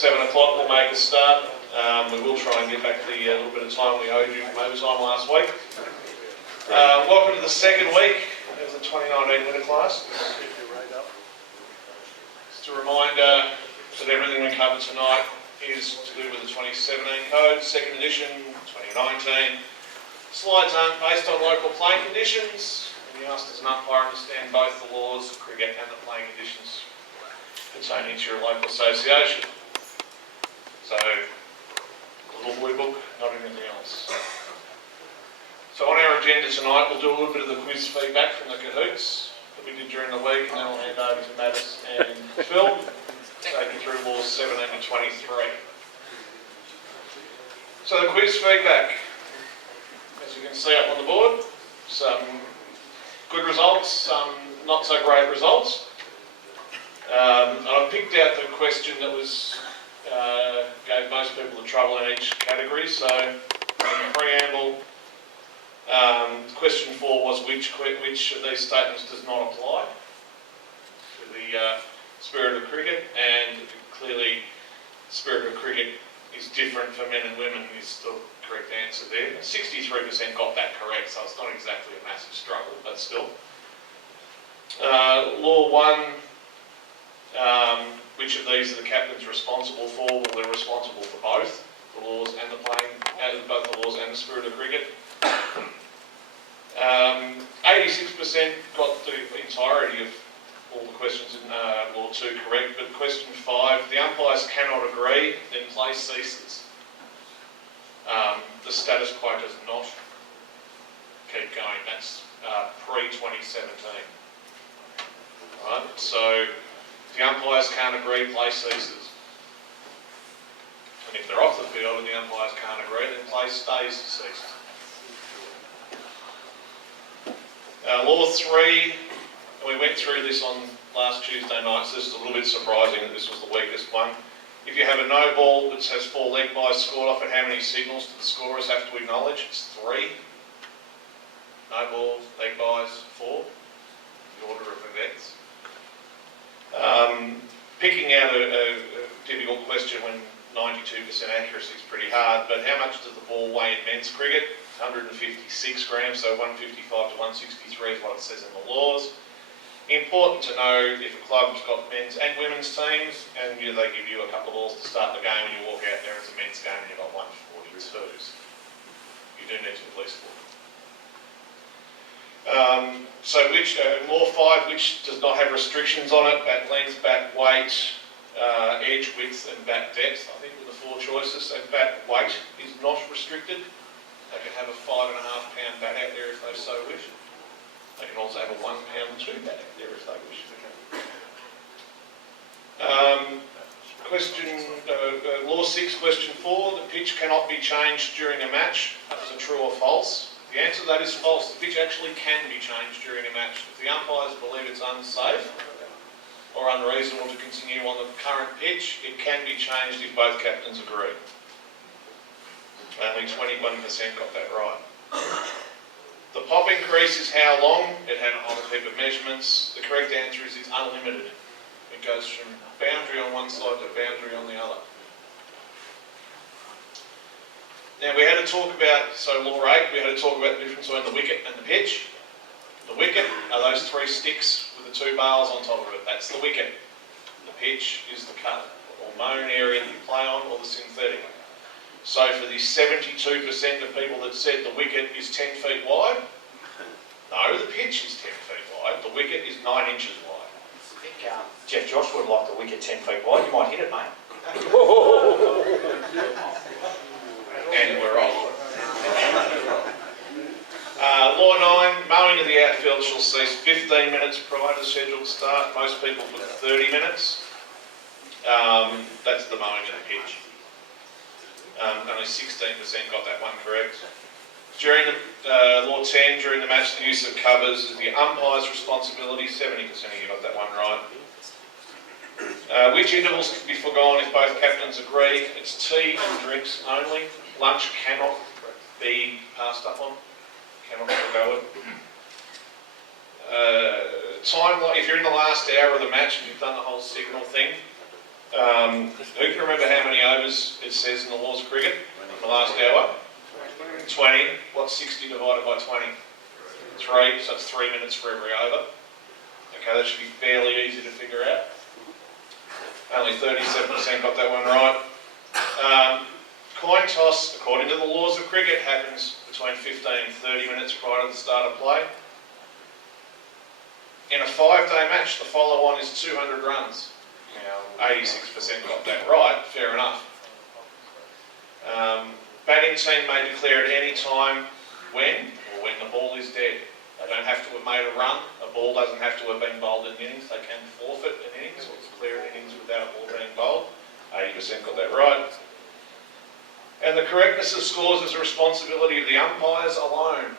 7 o'clock we'll make a start. We will try and get back the little bit of time we owed you from overtime last week. Welcome to the second week of the 2019 winter class. Just a reminder that everything we cover tonight is to do with the 2017 code, second edition, 2019. Slides aren't based on local playing conditions, and you asked as an umpire understand both the laws of cricket and the playing conditions pertaining to your local association. So, a little blue book, not anything else. So on our agenda tonight, we'll do a little bit of the quiz feedback from the Cahoots that we did during the week, and then I'll hand over to Mattis and Phil to take you through laws 17 to 23. So the quiz feedback, as you can see up on the board, some good results, some not so great results. I picked out the question that was gave most people the trouble in each category. So in the preamble, question 4 was which of these statements does not apply to the spirit of cricket, and clearly spirit of cricket is different for men and women is the correct answer there. 63% got that correct, so it's not exactly a massive struggle, but still. Law 1. Which of these are the captains responsible for? Well, they're responsible for both the laws and the playing, both the laws and the spirit of cricket. 86% got the entirety of all the questions in Law 2 correct, but question 5, the umpires cannot agree, then play ceases. The status quo does not keep going. That's pre-2017. Right, so if the umpires can't agree, play ceases. And if they're off the field and the umpires can't agree, then play stays ceased. Law 3, we went through this on last Tuesday night, so this is a little bit surprising that this was the weakest one. If you have a no ball that has 4 leg byes scored off it, how many signals do the scorers have to acknowledge? It's 3. No balls, leg byes, 4. The order of events. Picking out a difficult question when 92% accuracy is pretty hard, but how much does the ball weigh in men's cricket? 156 grams, so 155 to 163 is what it says in the laws. Important to know if a club's got men's and women's teams, and they give you a couple of balls to start the game, and you walk out there as a men's game and you've got 142s. You do need to at least look. So Law 5, which does not have restrictions on it, bat length, bat weight, edge width and bat depth, I think were the 4 choices. So bat weight is not restricted. They can have a 5.5 pound bat out there if they so wish. They can also have a 1 pound 2 bat out there if they wish. Law 6, question 4, the pitch cannot be changed during a match. That was a true or false? The answer to that is false. The pitch actually can be changed during a match. If the umpires believe it's unsafe or unreasonable to continue on the current pitch, it can be changed if both captains agree. Only 21% got that right. The pop increase is how long? It had a whole heap of measurements. The correct answer is it's unlimited. It goes from boundary on one side to boundary on the other. Now we had to talk about, so Law 8, we had to talk about the difference between the wicket and the pitch. The wicket are those 3 sticks with the 2 bars on top of it. That's the wicket. The pitch is the cut or mown area that you play on, or the synthetic. So for the 72% of people that said the wicket is 10 feet wide, no, the pitch is 10 feet wide. The wicket is 9 inches wide. I think Jeff Josh would like the wicket 10 feet wide. You might hit it, mate. And we're off. Law 9, mowing of the outfield shall cease 15 minutes prior to scheduled start. Most people put 30 minutes. That's the mowing of the pitch. Only 16% got that one correct. During the Law 10, during the match, the use of covers is the umpire's responsibility. 70% of you got that one right. Which intervals can be foregone if both captains agree? It's tea and drinks only. Lunch cannot be passed up on. Cannot forego it. Time, if you're in the last hour of the match and you've done the whole signal thing, Who can remember how many overs it says in the laws of cricket in the last hour? 20. What's 60 divided by 20? 3, so it's 3 minutes for every over. Okay, that should be fairly easy to figure out. Only 37% got that one right. Coin toss, according to the laws of cricket, happens between 15 and 30 minutes prior to the start of play. In a 5-day match, the follow-on is 200 runs. Now, 86% got that right, fair enough. Batting team may declare at any time when the ball is dead. They don't have to have made a run. A ball doesn't have to have been bowled in innings. They can forfeit an innings or declare an innings without a ball being bowled. 80% got that right. And the correctness of scores is a responsibility of the umpires alone.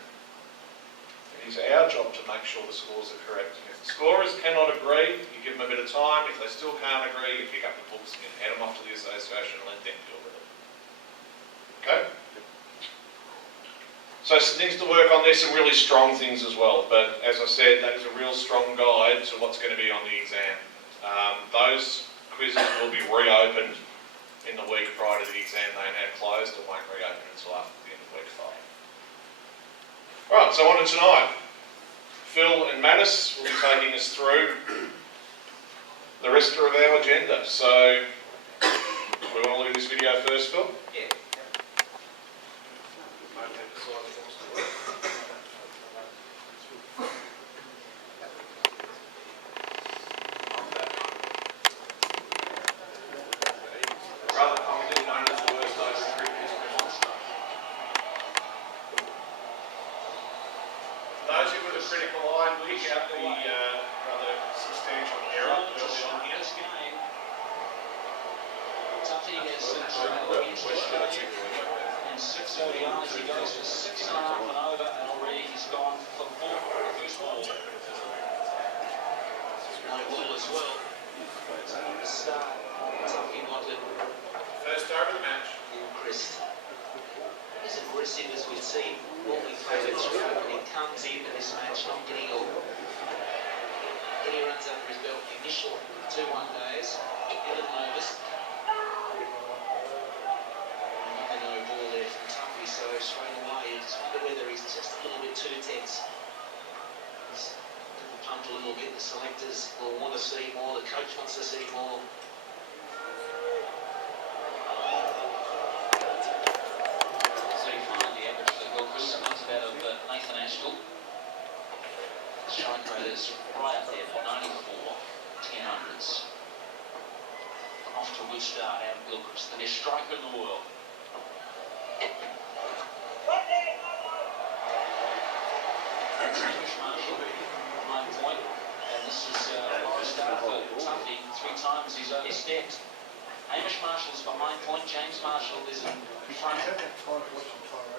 It is our job to make sure the scores are correct. And if the scorers cannot agree, you give them a bit of time. If they still can't agree, you pick up the books and head them off to the association and let them deal with it. Okay? So some things to work on. There's some really strong things as well, but as I said, that is a real strong guide to what's going to be on the exam. Those quizzes will be reopened in the week prior to the exam. They are now closed and won't reopen until after the end of week 5. Right, so on to tonight. Phil and Mattis will be taking us through the rest of our agenda. So, we want to look at this video first, Phil? Yeah.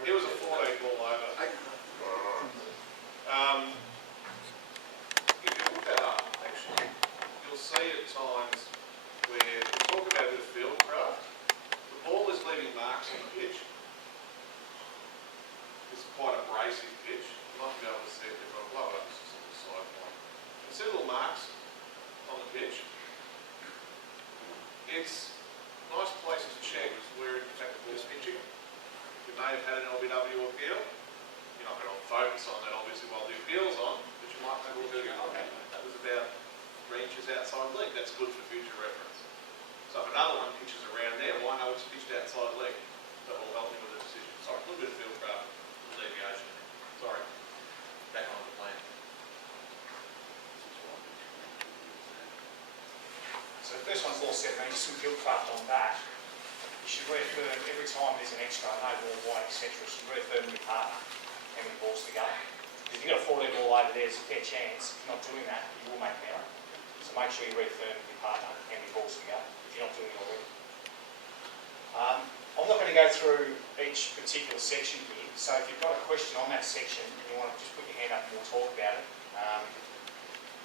It was a 4-8 ball over. If you look that up, actually, you'll see at times where we talk about a bit of field craft, the ball is leaving marks on the pitch. It's quite a abrasive pitch. You might be able to see it if I blow it up, this is on the side point. You see little marks on the pitch. It's nice places to check where in fact the ball's pitching. You may have had an LBW appeal. You're not going to focus on that obviously while the appeal's on, but you might have a look at it and go, okay, that was about 3 inches outside leg. That's good for future reference. So if another one pitches around there, well, I know it's pitched outside leg. That will help me with the decision. Sorry, a little bit of field craft, a little deviation. Sorry. Back on the plan. So the first one's law 17, just some field craft on that. You should reaffirm every time there's an extra, no ball, wide, etc. You should reaffirm your partner how many balls to go. If you've got a 14 ball over there, there's a fair chance if you're not doing that, you will make an error. So make sure you reaffirm your partner how many balls to go if you're not doing it already. I'm not going to go through each particular section here, so if you've got a question on that section and you want to just put your hand up and we'll talk about it.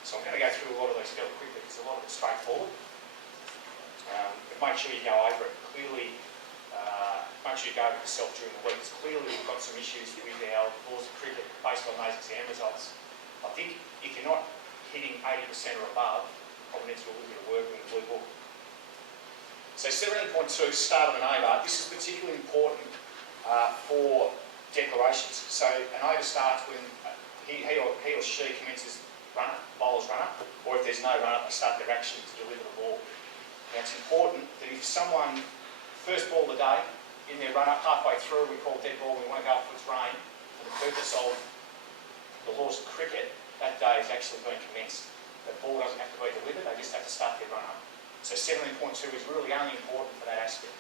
So I'm going to go through a lot of those fairly quickly because a lot of it's straightforward. But make sure you go over it clearly. Make sure you go over it yourself during the week. Because clearly we've got some issues with our laws of cricket based on those exam results. I think if you're not hitting 80% or above, probably needs to do a little bit of work in the blue book. So 17.2, start of an over. This is particularly important for declarations. So an over starts when he or she commences runner, bowler's runner, or if there's no runner, they start their action to deliver the ball. Now it's important that if someone, first ball of the day, in their run-up, halfway through, we call dead ball, we want to go for its rain, for the purpose of the laws of cricket, that day is actually being commenced. The ball doesn't have to be delivered, they just have to start their run-up. So 17.2 is really only important for that aspect.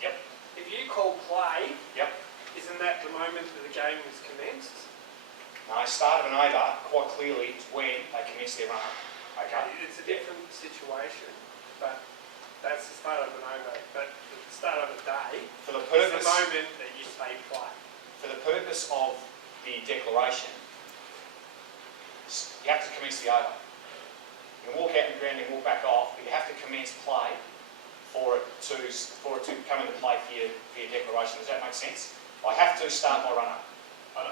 Yep. If you call play, Yep. isn't that the moment that the game was commenced? No, start of an over, quite clearly, is when they commence their run-up. Okay? It's a different situation, but that's the start of an over. But the start of a day For the is purpose, the moment that you say play. for the purpose of the declaration, you have to commence the over. You can walk out in the ground and walk back off, but you have to commence play for it to come into play for your declaration. Does that make sense? I have to start my run-up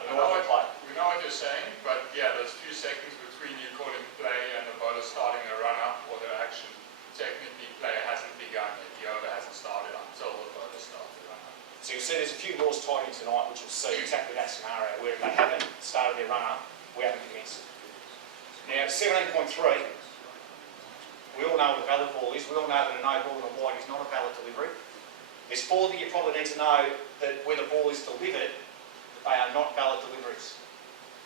in order to play. We know what you're saying, but yeah, there's a few seconds between you calling play and the bowler starting a run-up or the action. Technically, play hasn't begun yet. The over hasn't started until the bowler starts the run-up. So you'll see there's a few laws tied in tonight which will see exactly that scenario where if they haven't started their run-up, we haven't commenced. Now, 17.3, we all know what a valid ball is. We all know that a no ball and a wide is not a valid delivery. There's four that you probably need to know that when the ball is delivered, they are not valid deliveries.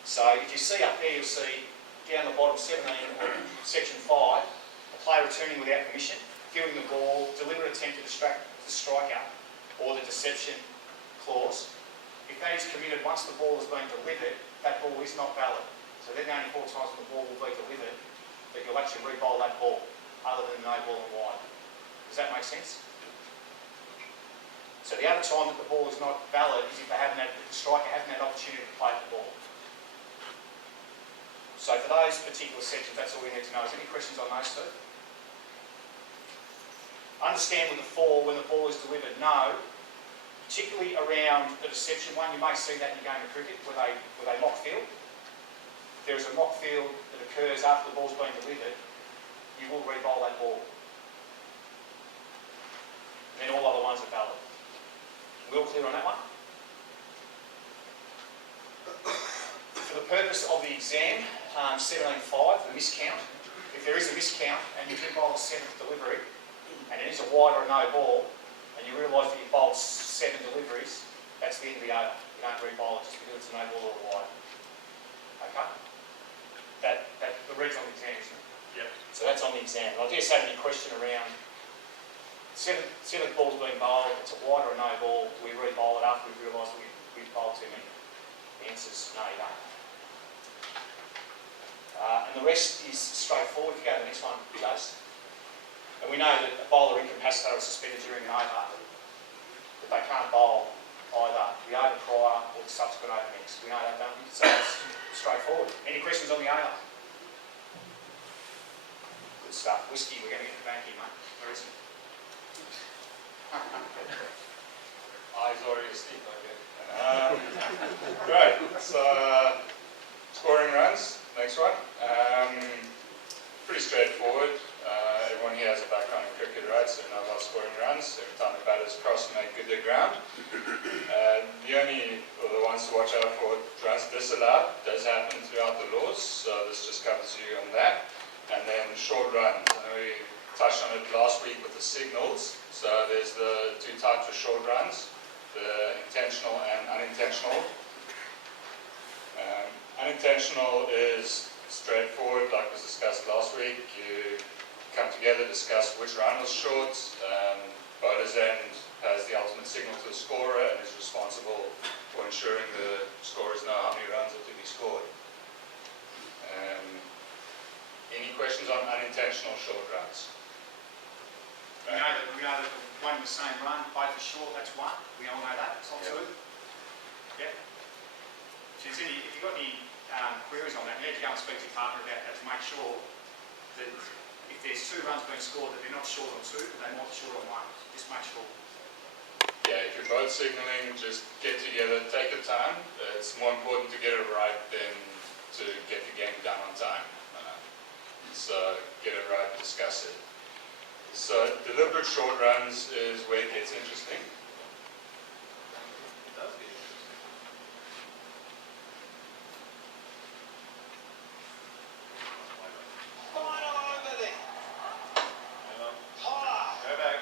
So if you see up there, you'll see down the bottom 17 or section 5, a player returning without permission, fielding the ball, deliberate attempt to distract the striker, or the deception clause. If that is committed once the ball has been delivered, that ball is not valid. So then the only 4 times when the ball will be delivered that you'll actually re-bowl that ball, other than no ball and wide. Does that make sense? So the other time that the ball is not valid is if the striker hasn't had opportunity to play the ball. So for those particular sections, that's all we need to know. Is there any questions on those two? Understand with the 4, when the ball is delivered, no. Particularly around the deception one, you may see that in a game of cricket where they mock field. If there is a mock field that occurs after the ball's been delivered, you will re-bowl that ball. Then all other ones are valid. We all clear on that one? For the purpose of the exam, 17.5, the miscount. If there is a miscount and you did bowl a 7th delivery, and it is a wide or a no ball, and you realise that you bowled 7 deliveries, that's the end of the over. You don't re-bowl it just because it's a no ball or a wide. Okay? The read's on the exam, isn't it? Yep. So that's on the exam. And I dare say any question around seventh ball's been bowled, it's a wide or a no ball, do we re-bowl it after we've realised that we've bowled too many? The answer's no, you don't. And the rest is straightforward. If you go to the next one, Jace. And we know that a bowler incapacitated or suspended during an over, that they can't bowl either the over prior or the subsequent over next. We know that, don't we? So it's straightforward. Any questions on the over? Good stuff. Whiskey, we're going to get the bank here, mate. Where is he? Eyes already asleep, I get. Great. So, scoring runs. Next one. Pretty straightforward. Everyone here has a background in cricket, right? So they know about scoring runs. Every time the batters cross and make good their ground. The ones to watch out for, runs disallowed, does happen throughout the laws. So this just covers you on that. And then short runs. I know we touched on it last week with the signals. So there's the 2 types of short runs, the intentional and unintentional. Unintentional is straightforward, like was discussed last week. You come together, discuss which run was short. Bowler's end has the ultimate signal to the scorer and is responsible for ensuring the scorers know how many runs are to be scored. Any questions on unintentional short runs? We know that the one in the same run, both are short, that's 1. We all know that. It's not 2. Yep. If you've got any queries on that, you need to go and speak to your partner about that to make sure that if there's 2 runs being scored, that they're not short on 2, but they're not short on 1. Just make sure. Yeah, if you're both signalling, just get together, take your time. It's more important to get it right than to get the game done on time. So get it right, discuss it. So deliberate short runs is where it gets interesting. It does get interesting. Final over there. Hang on. Pollard. Go back.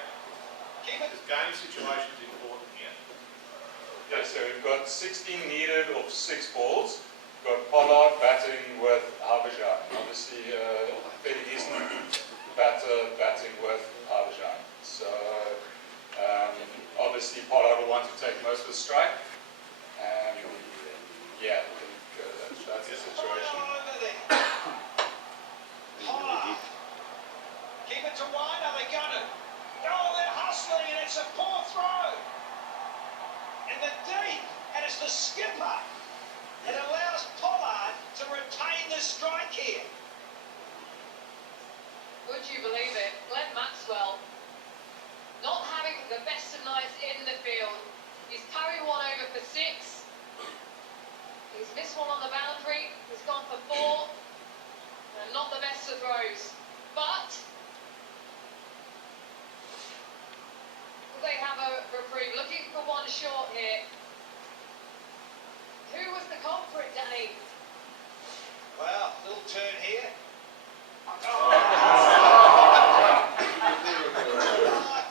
Keep it. This game situation is important here. Okay, so we've got 16 needed of 6 balls. We've got Pollard batting with Abidjan. Obviously, very decent batter batting with Abidjan. So, obviously Pollard will want to take most of the strike. And yeah, I think that's the situation. Final over there. Pollard. Keep it to wide. Are they going to? Oh, they're hustling, and it's a poor throw. In the deep, and it's the skipper. It allows Pollard to retain the strike here. Would you believe it? Glenn Maxwell not having the best of nights in the field. He's carried one over for 6. He's missed one on the boundary. He's gone for 4. And not the best of throws. But they have a reprieve. Looking for one short here. Who was the culprit, Danny? Well, little turn here.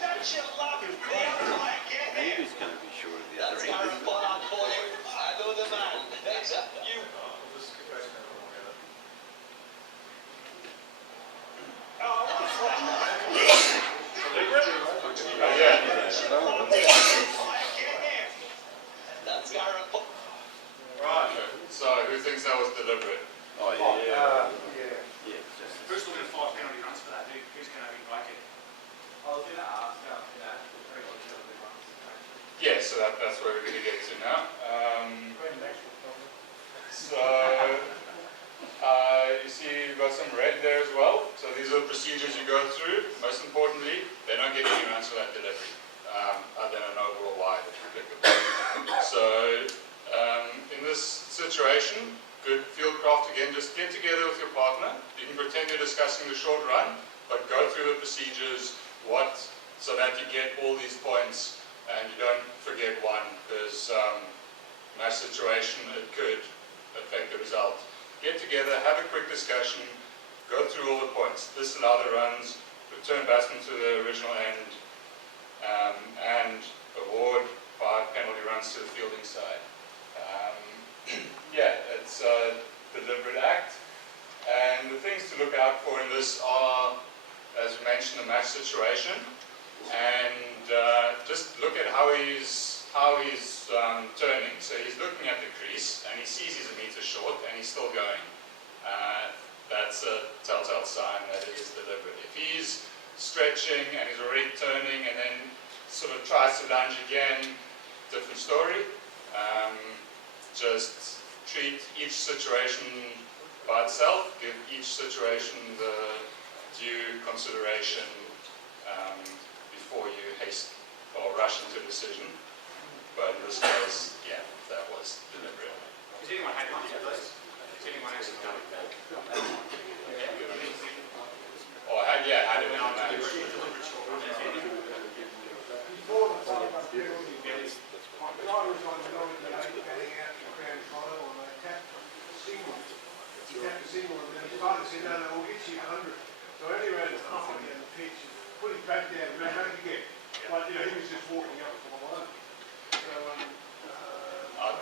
Don't you love the umpire? Get there. He's going to be sure of the That's other end. Aaron Pollard for you. I know the man. That's you. We'll just skip over that one together. Oh, what's that? Deliberate? Yeah. Don't you love the umpire? Get there. That's Aaron Pollard. Right. So who thinks that was deliberate? Oh, yeah. Yeah. Yeah, just First we'll get 5 penalty runs for that. Who's going to be breaking? I was going to ask, pretty much the runs. Yeah, so that's where we're going to get to now. Glenn Maxwell probably. So you see you've got some red there as well. So these are the procedures you go through. Most importantly, they don't get any runs for that delivery, other than an overall wide if applicable. So in this situation, good field craft again, just get together with your partner. You can pretend you're discussing the short run, but go through the procedures, so that you get all these points and you don't forget one, because in that situation it could affect the result. Get together, have a quick discussion, go through all the points, disallow the runs, return batsmen to the original end, and award 5 penalty runs to the fielding side. Yeah, it's a deliberate act. And the things to look out for in this are, as we mentioned, the match situation. And just look at how he's turning. So he's looking at the crease and he sees he's a metre short and he's still going. That's a telltale sign that it is deliberate. If he's stretching and he's already turning and then sort of tries to lunge again, different story. Just treat each situation by itself, give each situation the due consideration before you haste or rush into a decision. But in this case, yeah, that was deliberate. Has anyone had one of those? Has anyone actually done it? Or had it in the match. Deliberate short run. Before the final penalty, the guy was on 98 batting out to grand final and they tapped a single. He tapped a single and then his partner said, no, we'll get you 100. So I only ran it halfway down the pitch, put him back down and ran back again. But, he was just walking up to the line. So,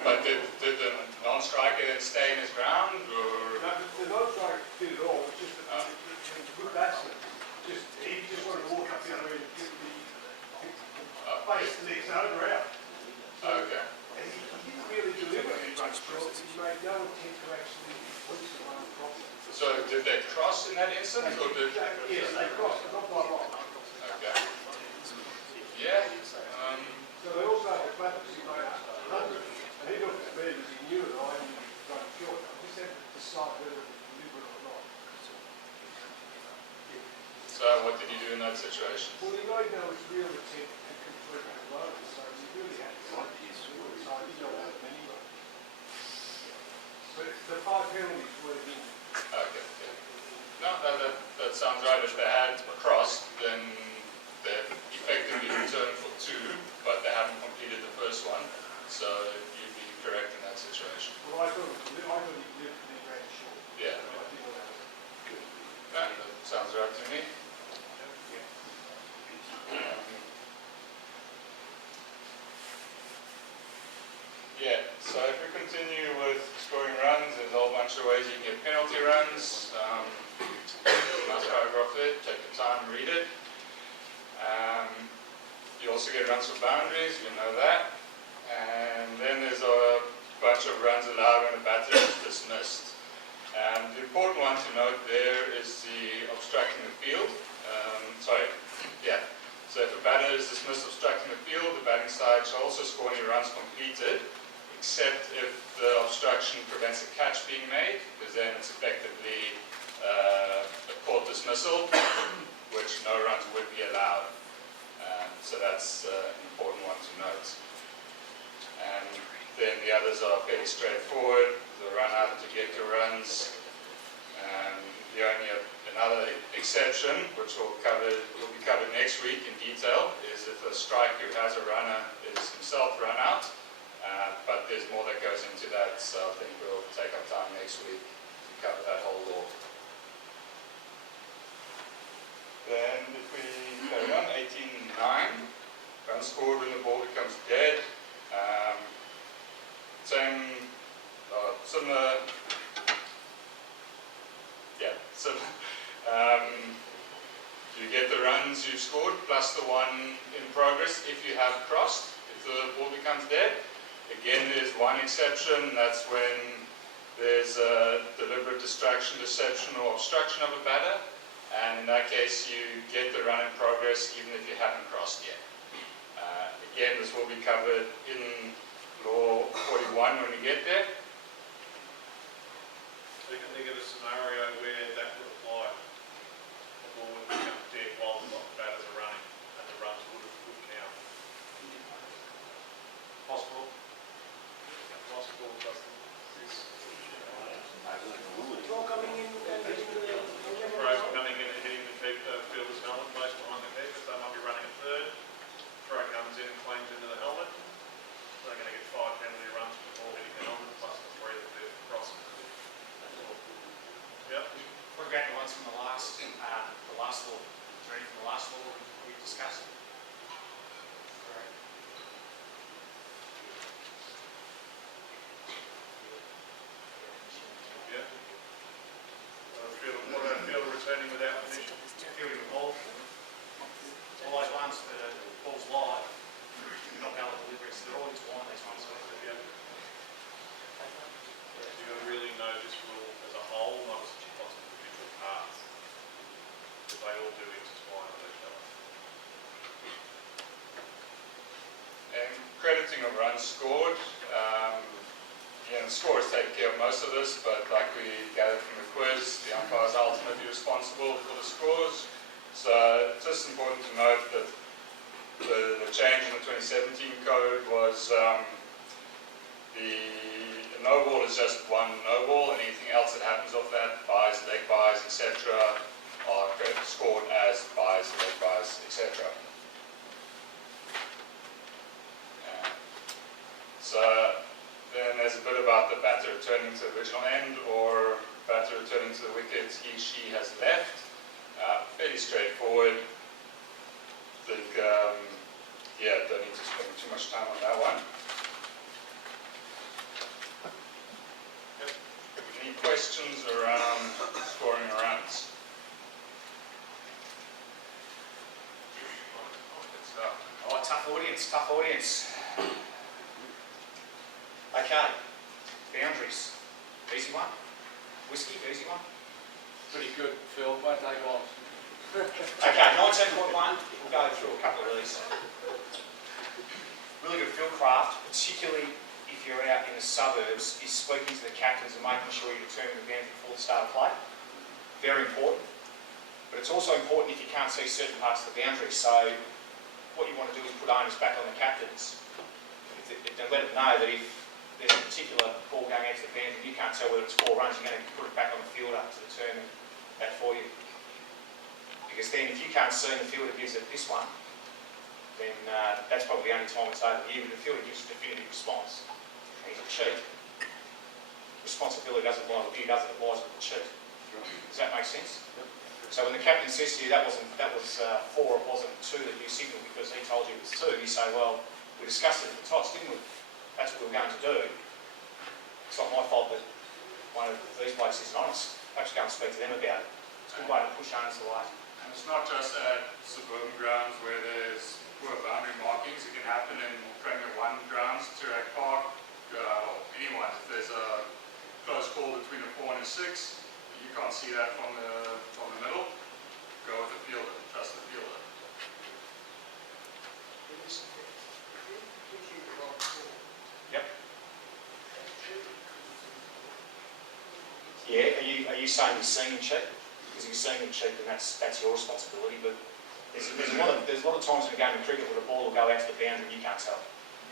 But did the non-striker then stay in his ground, or? no, the non-striker did it all. It's just that he's a good batsman. He just wanted to walk up the other end and get the face the next over out. Okay. And he didn't really deliver any run short. He made no attempt to actually push the run properly. So did they cross in that instance, or did? Yes, they crossed, but not by a lot. Okay. Yeah. So they also had the clappers he made 100. And he looked at me because he knew that I knew run short. I just had to decide whether it was deliberate or not. So what did you do in that situation? Well, he made no real attempt to complete the run, so he really had to find his sword, so he didn't have many. But the 5 penalties were in. Okay. Yeah. No, that sounds right. If they had crossed, then they've effectively returned for 2, but they haven't completed the first one. So you'd be correct in that situation. Well, I thought he lived in the grand short. Yeah. I didn't know that. That sounds right to me. Yeah, so if we continue with scoring runs, there's a whole bunch of ways you can get penalty runs. Nice paragraph there, take your time, read it. You also get runs for boundaries, you know that. And then there's a bunch of runs allowed when a batter is dismissed. The important one to note there is the obstructing the field. So if a batter is dismissed obstructing the field, the batting side shall also score any runs completed, except if the obstruction prevents a catch being made, because then it's effectively a court dismissal, which no runs would be allowed. So that's an important one to note. And then the others are fairly straightforward. The run out to get your runs. The only another exception, which will be covered next week in detail, is if a striker who has a runner is himself run out. But there's more that goes into that, so I think we'll take up time next week to cover that whole law. Then if we carry on, 18.9, run scored when the ball becomes dead. Similar. You get the runs you've scored plus the one in progress if you have crossed, if the ball becomes dead. Again, there's one exception, that's when there's a deliberate distraction, deception, or obstruction of a batter. And in that case, you get the run in progress even if you haven't crossed yet. Again, this will be covered in Law 41 when we get there. So you can think of a scenario where that would apply. The ball would become dead while the batters are running, and the runs would count. Possible. Possible, but All coming in and hitting the throws coming in and hitting the fielder's helmet, place behind the keeper, so they might be running a third. Throw comes in and clangs into the helmet. So they're going to get 5 penalty runs before hitting the helmet, plus the 3 that they've crossed. Yep. What about the ones from the last law? Is there any from the last law we discussed? Correct. Yeah. What about fielder returning without permission? Fielding the ball. All those ones that are balls live, not valid deliveries, they're all intertwined, these ones. Yeah. You've got to really know this rule as a whole, not as lots of individual parts. Because they all do intertwine with each other. And crediting of runs scored. The scorers take care of most of this, but like we gathered from the quiz, the umpire is ultimately responsible for the scores. So it's just important to note that the change in the 2017 code was the no ball is just one no ball, and anything else that happens off that, buys, leg buys, etc., are scored as buys, leg buys, etc. So then there's a bit about the batter returning to the original end or batter returning to the wicket he, she has left. Fairly straightforward. I think, don't need to spend too much time on that one. Any questions around scoring runs? Oh, tough audience. Okay, boundaries. Easy one. Whiskey, easy one. Pretty good, Phil, won't take long. Okay, 19.1, we'll go through a couple of these. Really good field craft, particularly if you're out in the suburbs, is speaking to the captains and making sure you determine the boundary before the start of play. Very important. But it's also important if you can't see certain parts of the boundary. So what you want to do is put onus back on the captains. And let them know that if there's a particular ball going out to the boundary and you can't tell whether it's 4 runs, you're going to put it back on the fielder to determine that for you. because then if you can't see and the fielder gives it this one, then that's probably the only time it's over here. But the fielder gives a definitive response, and he's a cheat. Responsibility doesn't lie with you, does it? It lies with the cheat. Does that make sense? So when the captain says to you that was 4, it wasn't 2 that you signalled because he told you it was 2, you say, well, we discussed it at the toss, didn't we? That's what we were going to do. It's not my fault that one of these blokes isn't honest. Perhaps go and speak to them about it. It's a good way to push owners away. And it's not just at suburban grounds where there's poor boundary markings. It can happen in Premier 1 grounds, Toorak Park, or anyone. If there's a close call between a 4 and a 6, you can't see that from the middle. Go with the fielder. Trust the fielder. Yep. Yeah, are you saying he's seeing him cheat? Because if you're seeing him cheat, then that's your responsibility. But there's a lot of times in a game of cricket where the ball will go out to the boundary and you can't tell.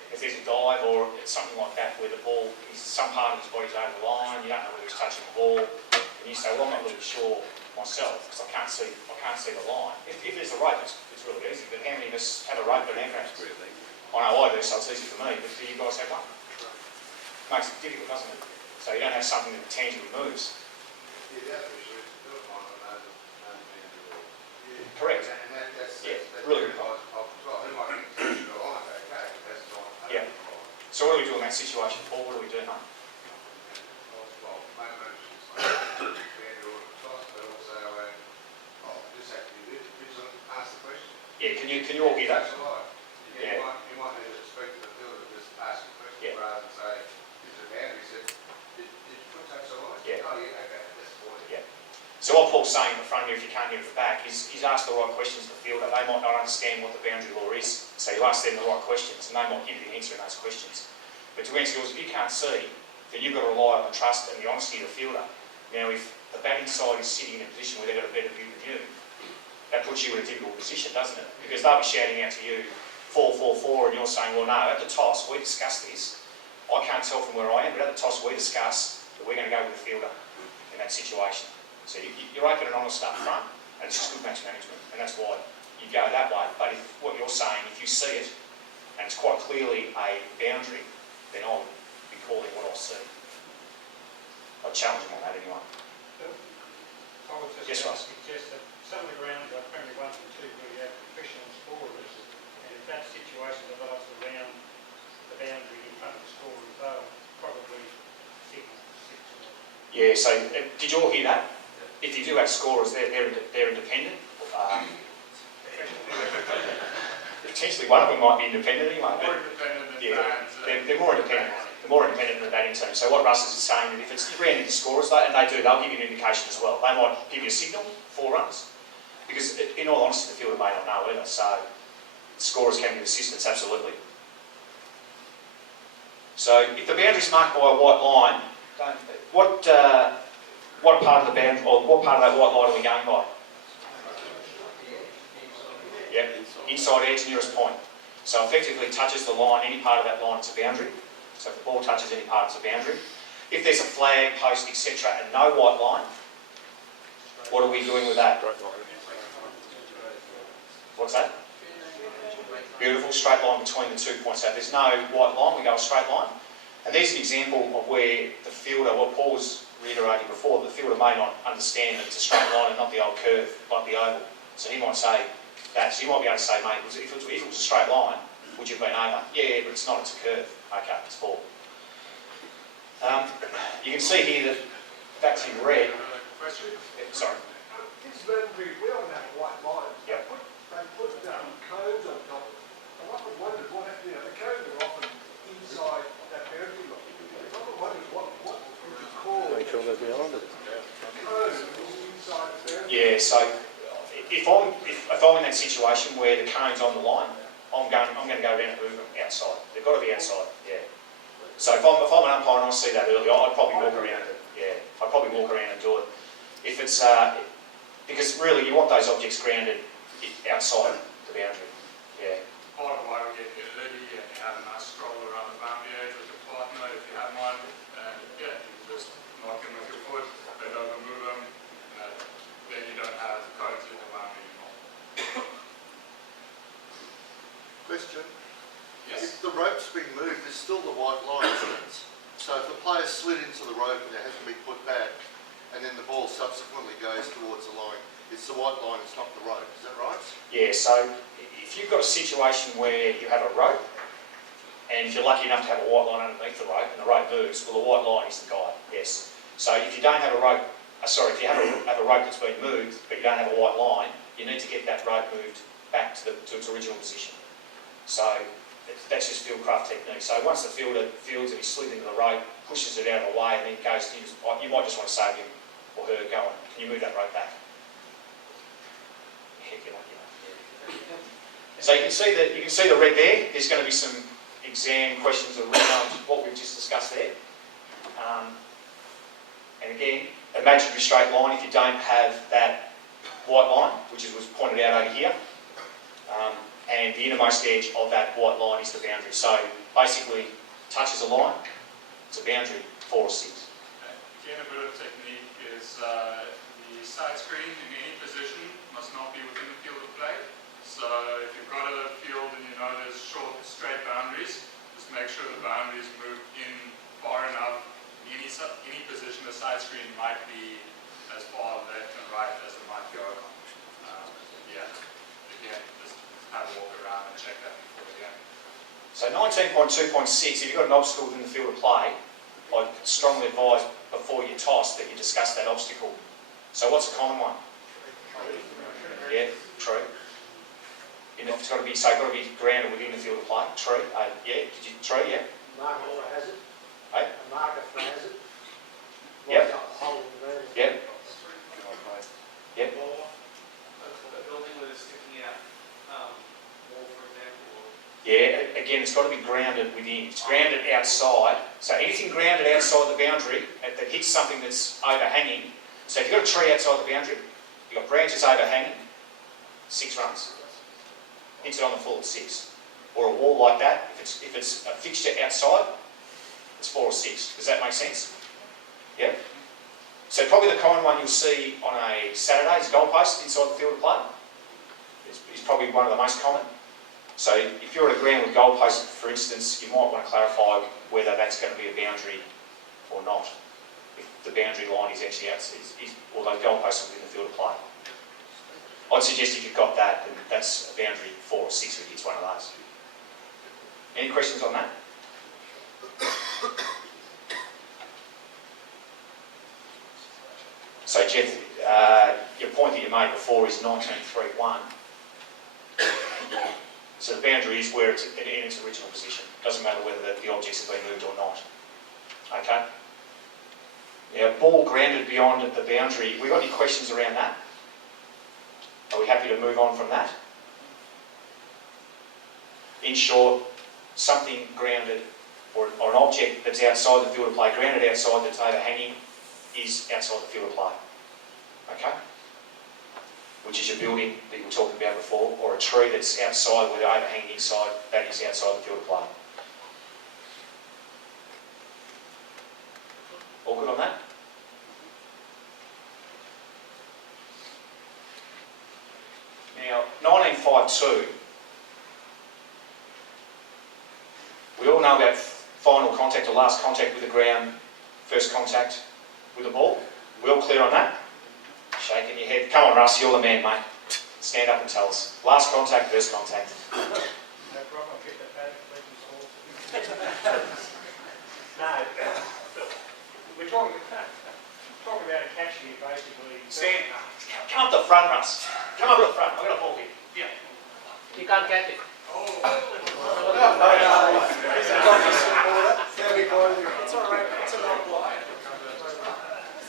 If there's a dive or something like that where the ball is some part of his body's over the line, you don't know whether he's touching the ball, and you say, well, I'm not really sure myself because I can't see the line. If there's a rope, it's really easy. But how many of us have a rope at an aircraft? I know I do, so it's easy for me. But do you guys have one? It makes it difficult, doesn't it? So you don't have something that tangibly moves. Correct. Yeah, really good point. Yeah. So what do we do in that situation, Paul? What do we do, mate? Yeah, can you all hear that? Yeah. You might need to speak to the fielder, just ask a question rather than say, this is a boundary, said, did you put touch the line? Yeah. Oh, yeah, okay, that's the point. Yeah. So what Paul's saying at the front here, if you can't hear at the back, is he's asked the right questions to the fielder. They might not understand what the boundary law is, so you ask them the right questions and they might give you the answer in those questions. But to answer yours, if you can't see, then you've got to rely on the trust and the honesty of the fielder. Now, if the batting side is sitting in a position where they've got a better view than you, that puts you in a difficult position, doesn't it? Because they'll be shouting out to you, 4, 4, 4, and you're saying, well, no, at the toss, we discussed this. I can't tell from where I am, but at the toss, we discussed that we're going to go with the fielder in that situation. So you're open and honest up front, and it's just good match management, and that's why you go that way. But if what you're saying, if you see it, and it's quite clearly a boundary, then I would be calling what I see. I'd challenge them on that anyway. I would just Yes, Russ. suggest that some of the grounds are Premier 1 and 2 where you have professional scorers, and if that situation develops around the boundary in front of the scorers, they'll probably signal 6 or... Yeah, so did you all hear that? If you do have scorers, they're independent. Potentially one of them might be independent anyway. More independent than fans. They're more independent. They're more independent than the batting team. So what Russ is saying, that if it's ran into scorers, they'll give you an indication as well. They might give you a signal, 4 runs. Because in all honesty, the fielder may not know either. So scorers can give assistance, absolutely. So if the boundary's marked by a white line, what part of the boundary, or what part of that white line are we going by? Yep, inside edge, nearest point. So effectively touches the line, any part of that line is a boundary. So if the ball touches any part, it's a boundary. If there's a flag, post, etc., and no white line, what are we doing with that? What's that? Beautiful, straight line between the 2 points. So if there's no white line, we go a straight line. And there's an example of where the fielder, what Paul was reiterating before, the fielder may not understand that it's a straight line and not the old curve, like the oval. So he might say that. So you might be able to say, mate, if it was a straight line, would you have been over? Yeah, but it's not, it's a curve. Okay, it's 4. You can see here that that's in red. Question? Sorry. This boundary, we don't have white lines. Yep. They put cones on top of it. And I often wondered what, the cones are often inside that boundary line. I often wondered what would you call Make sure they're behind it. cones inside the boundary. Yeah, so if I'm in that situation where the cone's on the line, I'm going to go around and move them outside. They've got to be outside, yeah. So if I'm an umpire and I see that early, I'd probably walk around and I'd probably walk around and do it. If it's because really you want those objects grounded outside the boundary, yeah. Part of why we get here early and you have a nice stroll around the boundary edge with your partner if you have one, and you just knock them with your foot, they don't move them, then you don't have cones in the boundary anymore. still the white line. So if the player slid into the rope and it hasn't been put back, and then the ball subsequently goes towards the line, it's the white line, it's not the rope. Is that right? Yeah, so if you've got a situation where you have a rope, and if you're lucky enough to have a white line underneath the rope, and the rope moves, well, the white line is the guide, yes. So if you don't have a rope, if you have a rope that's been moved, but you don't have a white line, you need to get that rope moved back to its original position. So that's just fieldcraft technique. So once the fielder feels that he's slid into the rope, pushes it out of the way, and then goes to you might just want to say to him or her, go on, can you move that rope back? Heck, you're lucky enough. So you can see the red there. There's going to be some exam questions around what we've just discussed there. And again, imaginary straight line if you don't have that white line, which was pointed out over here. And the innermost edge of that white line is the boundary. So basically, touches a line, it's a boundary, 4 or 6. Again, a bit of technique is the side screen in any position must not be within the field of play. So if you've got a field and you know there's short, straight boundaries, just make sure the boundaries move in far enough. In any position, the side screen might be as far left and right as it might go. Yeah, again, just have a walk around and check that before the game. So 19.2.6, if you've got an obstacle within the field of play, I'd strongly advise before you toss that you discuss that obstacle. So what's a common one? Yeah, true. It's got to be grounded within the field of play. True. Yeah. True. Yeah. Marker for hazard. Hey. A marker for hazard. Yep. Hole in the ground. Yep. Yep. A building with it sticking out, wall, for example. Yeah. Again, it's got to be grounded within. It's grounded outside. So anything grounded outside the boundary that hits something that's overhanging. So if you've got a tree outside the boundary, you've got branches overhanging, 6 runs. Hits it on the full, 6. Or a wall like that, if it's a fixture outside, it's 4 or 6. Does that make sense? Yeah? So probably the common one you'll see on a Saturday is goalpost inside the field of play. It's probably one of the most common. So if you're at a ground with goalposts, for instance, you might want to clarify whether that's going to be a boundary or not. If the boundary line is actually outside, or those goalposts within the field of play. I'd suggest if you've got that, then that's a boundary 4 or 6 if it's one of those. Any questions on that? So Jeff, your point that you made before is 19.3.1. So the boundary is where it's in its original position. Doesn't matter whether the objects have been moved or not. Okay? Now, ball grounded beyond the boundary. Have we got any questions around that? Are we happy to move on from that? In short, something grounded or an object that's outside the field of play, grounded outside that's overhanging, is outside the field of play. Okay? Which is your building that you were talking about before, or a tree that's outside with overhanging inside, that is outside the field of play. All good on that? Now, 1952, we all know about final contact or last contact with the ground, first contact with the ball. We all clear on that? Shaking your head. Come on, Russ, you're the man, mate. Stand up and tell us. Last contact, first contact. No problem, I'll get that back, No, we're talking about a catch here, basically. Stand. Come up the front, Russ. Come up the front. I've got a ball here. Yeah. You can't catch it. It's all right, it's a long line.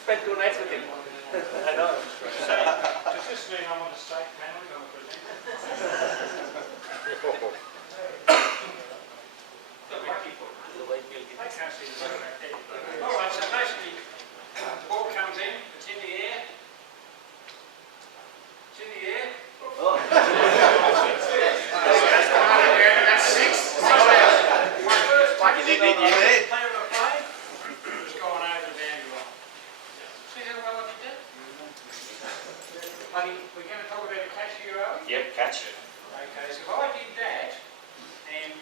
Spent 2 nights with him. I know. Does this mean I'm on the state panel going to present? I can't see the back there. All right, so basically, the ball comes in, it's in the air. It's in the air. That's 6. My first player of the play has gone over the boundary line. See how well I did that? We're going to talk about a catch here, are we? Yep, catch. Okay, so if I did that, and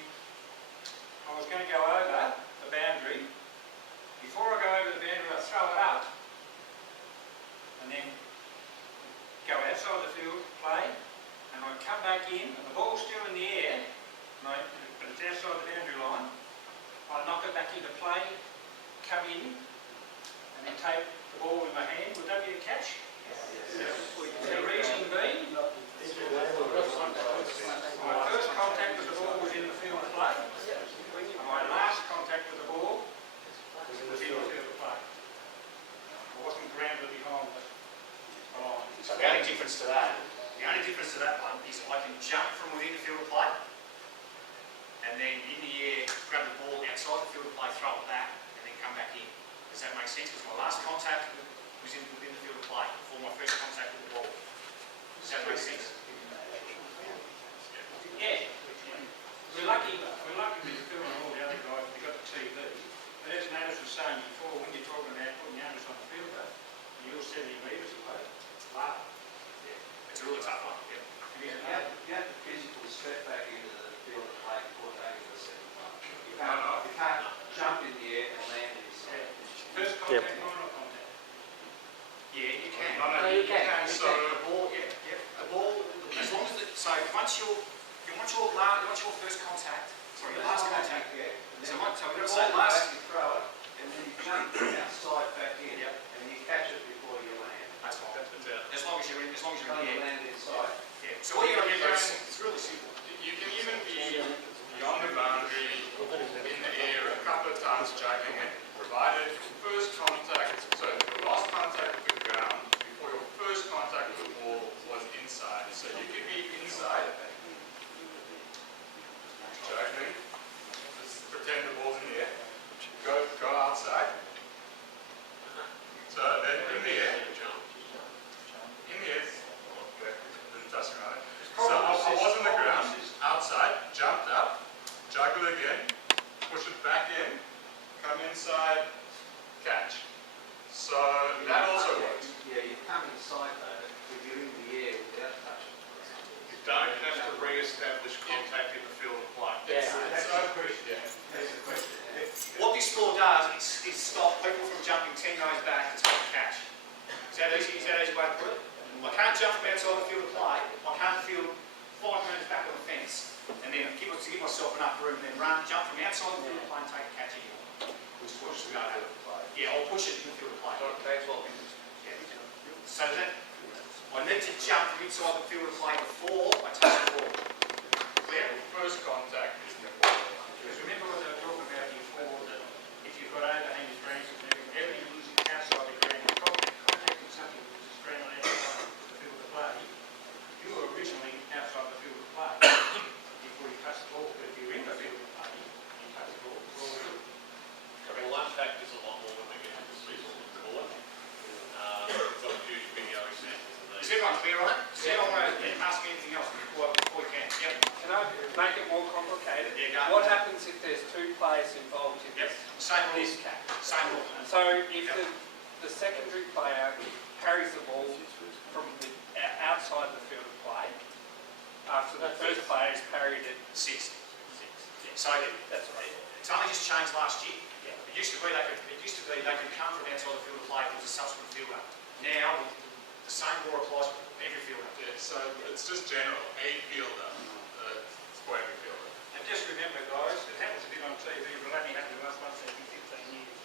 I was going to go over the boundary. Before I go over the boundary, I throw it up and then go outside the field, play, and I come back in, and the ball's still in the air, but it's outside the boundary line. I knock it back into play, come in, and then take the ball in my hand. Would that be a catch? The reason being, my first contact with the ball was in the field of play, and my last contact with the ball was in the field of play. I wasn't grounded behind the line. So the only difference to that one is I can jump from within the field of play, and then in the air, grab the ball outside the field of play, throw it back, and then come back in. Does that make sense? Because my last contact was within the field of play before my first contact with the ball. Does that make sense? Yeah. We're lucky with Phil and all the other guys, we've got the TV. But as Natas was saying before, when you're talking about putting the owners on the field, you're 70 metres away. Wow. Yeah. It's a really tough one. Yeah. You have to physically step back into the field of play before taking the second one. You can't jump in the air and land in the sand. First contact, final contact. Yeah, you can. No, you can. So the ball, the ball, as long as once your first contact, sorry, your last contact, so we're going to say last. You throw it, and then you jump outside back in, and you catch it before you land. That's fine. As long as you're in You the air. land inside. Yeah. So what you're going to do is, it's really simple. You can even be beyond the boundary, in the air a couple of times juggling it, provided first contact, so your last contact with the ground before your first contact with the ball was inside. So you could be inside, juggling, just pretend the ball's in the air, go outside. So then in the air, didn't touch me on it. So I was on the ground, outside, jumped up, juggle again, push it back in, come inside, catch. So that also works. Yeah, you come inside though, if you're in the air without touching the ground. You don't have to re-establish contact in the field of play. Yeah. That's the question. That's the question. What this law does is stop people from jumping 10 rows back to take a catch. Is that easy? Is that easy way to put it? I can't jump from outside the field of play. I can't field 5 metres back on the fence and then give myself enough room, then jump from outside the field of play and take a catch again. Which is what we're going to do. Yeah, I'll push it in the field of play. Yeah. So that I need to jump from inside the field of play before I touch the ball. Clear? First contact is the ball. Because remember what they were talking about before, that if you've got overhanging branches and everything using outside the ground, contacting something which is ground outside the field of play, you were originally outside the field of play before you touch the ball. But if you're in the field of play, you touch the ball. We'll unpack this a lot more when we get into people in the board. We've got a few video examples of Is these. everyone clear on it? Does anyone want to ask me anything else before we can? Yep. Can I make it more complicated? Yeah, go. What happens if there's 2 players involved in Yep. this, Same this rules. catch? Same rule. So if the secondary player carries the ball from the outside the field of play, after the first player has carried it 6. So that's right. it's only just changed last year. It used to be they could come from outside the field of play if it was a subsequent fielder. Now the same law applies to every fielder. Yeah, so it's just general, a fielder, for every fielder. And just remember, guys, it happens a bit on TV, but it only happened to us once every 15 years.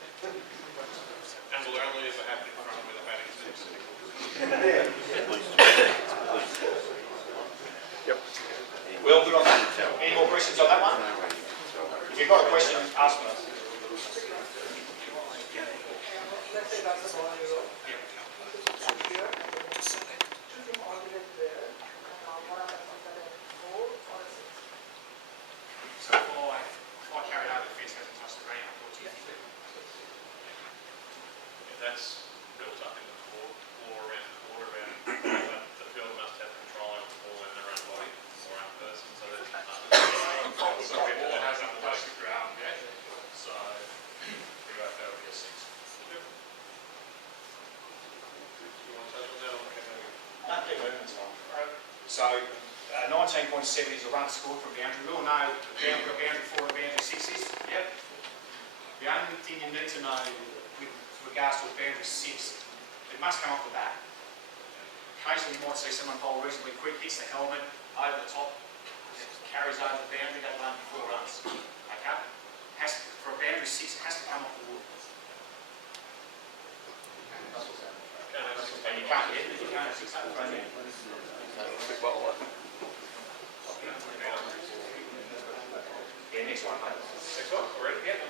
And will only ever happen in front of where the batting team sitting. Well, good on that. Any more questions on that one? If you've got a question, ask me. Let's say that's the ball, you know. So if I carry it over the fence, hasn't touched the ground, what do you think? And that's built up in the law around the field must have control over the ball in their own body or own person. So that's So the ball hasn't touched the ground yet, so we got that would be a 6. you want to touch on that or can we? No, keep moving, it's fine. So 19.7 is a run scored from boundary. We all know boundary 4 and boundary 6 is. Yep. The only thing you need to know with regards to a boundary 6, it must come off the back. Occasionally you might see someone bowl reasonably quick, hits the helmet, over the top, carries over the boundary, that run 4 runs. Okay? For a boundary 6, it has to come off the wood. And you can't get it, you can't have 6 up front end. Yeah, next one, mate. Next one, already? Yep.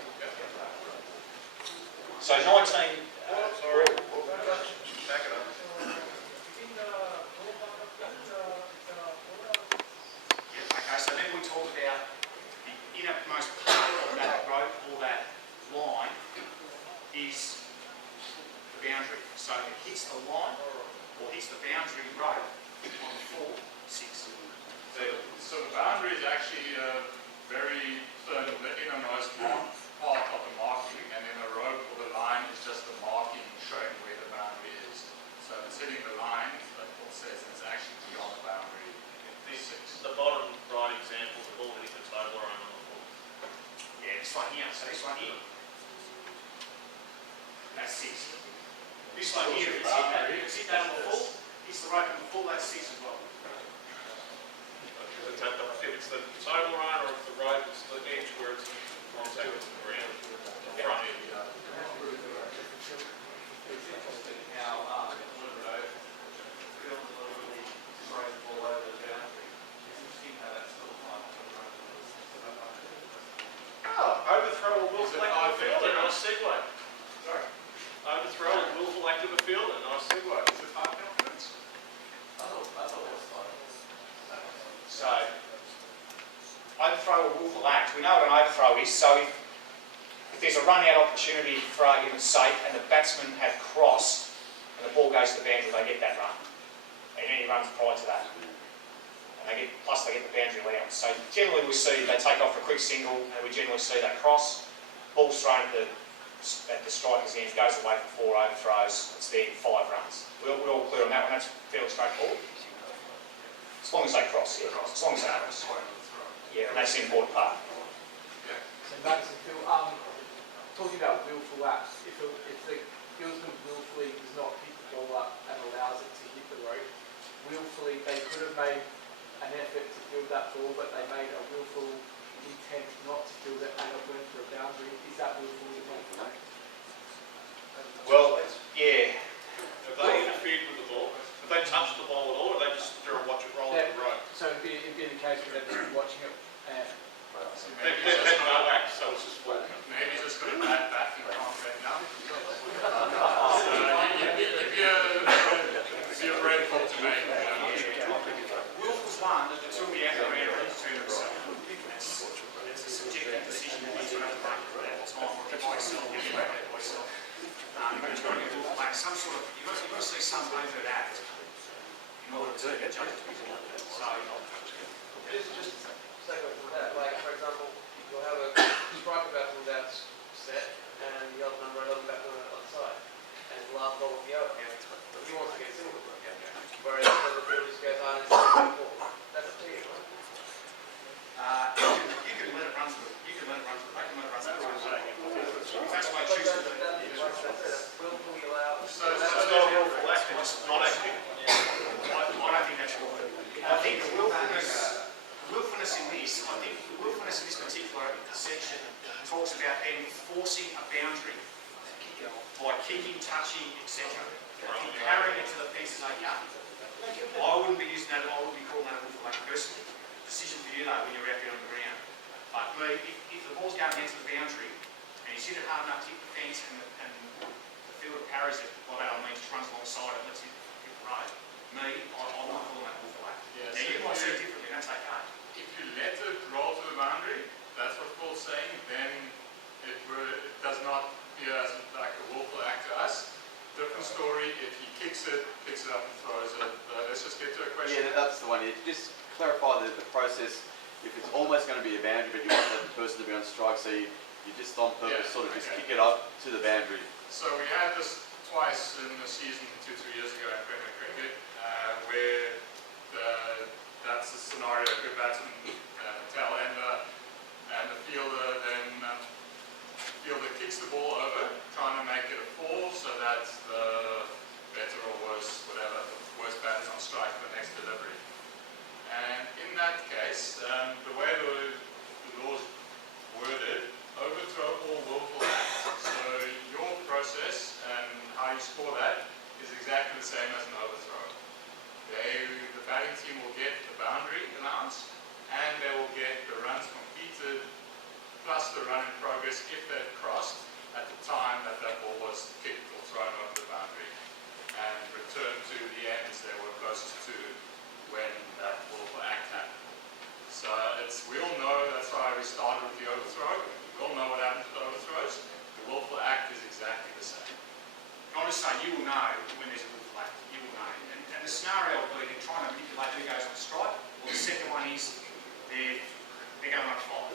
So 19. Sorry. Back it up. Yeah, okay, so then we talk about the innermost part of that rope or that line is the boundary. So it hits the line or hits the boundary rope on 4, 6. So the boundary is actually very the innermost part of the marking, and then the rope or the line is just the marking showing where the boundary is. So if it's hitting the line, like Paul says, it's actually beyond the boundary. The bottom right example, the ball hitting the table around on the floor. Yeah, this one here. So this one here. That's 6. This one here, if it's hit that on the full, hits the rope on the full, that's 6 as well. If it's the table run or if the rope is the edge where it's in contact with the ground, the front end. Overthrow a willful act of a fielder, nice segue. Sorry. Overthrow a willful act of a fielder, nice segue. Is it 5 confidence? So, overthrow or willful act. We know what an overthrow is, so if there's a run-out opportunity, for argument's sake, and the batsmen have crossed, and the ball goes to the boundary, they get that run. And any runs prior to that. And plus they get the boundary allowance. So generally we see they take off a quick single, and we generally see that cross, ball's thrown at the striker's end, goes away for 4 overthrows, it's there in 5 runs. We're all clear on that one, that's fairly straightforward. As long as they cross, yeah. As long as they cross. Yeah, and that's the important part. So Max and Phil, talking about willful acts, if the fieldsman willfully does not pick the ball up and allows it to hit the rope, willfully they could have made an effort to field that ball, but they made a willful intent not to field it and it went for a boundary. Is that willful intent? Well, yeah. Have they interfered with the ball? Have they touched the ball at all, or they just sit there and watch it roll up the road? So it'd be the case where they're watching it and They've had no act, so it's just falling. Maybe just got a bad batting contract now. If you're grateful to me. Willful's one that the two of you have to determine themselves. It's a subjective decision that needs to have to make at the time, or by yourself, you can make it by yourself. You've got to get willful act, some sort of, you've got to see some overt act in order to judge it. So, just say for that, like for example, you'll have a striker battle that's set and the other number doesn't bat on the other side. And the last ball will be over. But he wants to get single. Whereas the field just goes on and that's up to you, right? you can let it run through. You can let it run through. They can let it run through. If that's what they choose to do. Willfully allowed. So it's not a willful act, they're just not acting. I don't think that's right. I think the willfulness in this, particular section talks about enforcing a boundary by kicking, touching, etc. Carrying it to the fence is okay. I wouldn't be using that, I wouldn't be calling that a willful act personally. Decision for you though when you're out there on the ground. But me, if the ball's going against the boundary and he's hit it hard enough to hit the fence and the fielder carries it, by that I mean just runs alongside it and lets it hit the road. Me, I'm not calling that a willful act. Yes, Now you might see it differently, that's okay. if you let it roll to the boundary, that's what Paul's saying, then it does not appear as like a willful act to us. Different story if he kicks it up and throws it. Let's just get to a question. Yeah, that's the one. You just clarify the process. If it's almost going to be a boundary, but you want the person to be on strike, so you just on purpose sort of just kick it up to the boundary. So we had this twice in the season 2-3 years ago in Premier Cricket, where that's a boundary allowance, and they will get the runs completed plus the run in progress if they've crossed at the time that that ball was kicked or thrown over the boundary, and return to the ends they were closest to when that willful act happened. So we all know, that's why we started with the overthrow. We all know what happened to the overthrows. The willful act is exactly the same. I'm just saying, you will know when there's a willful act. You will know. And the scenario will be they're trying to manipulate who goes on strike. Or the second one is they're going to run 5.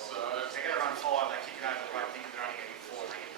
So If they're going to run 5, they kick it over the rope thinking they're only going to get 4 and they get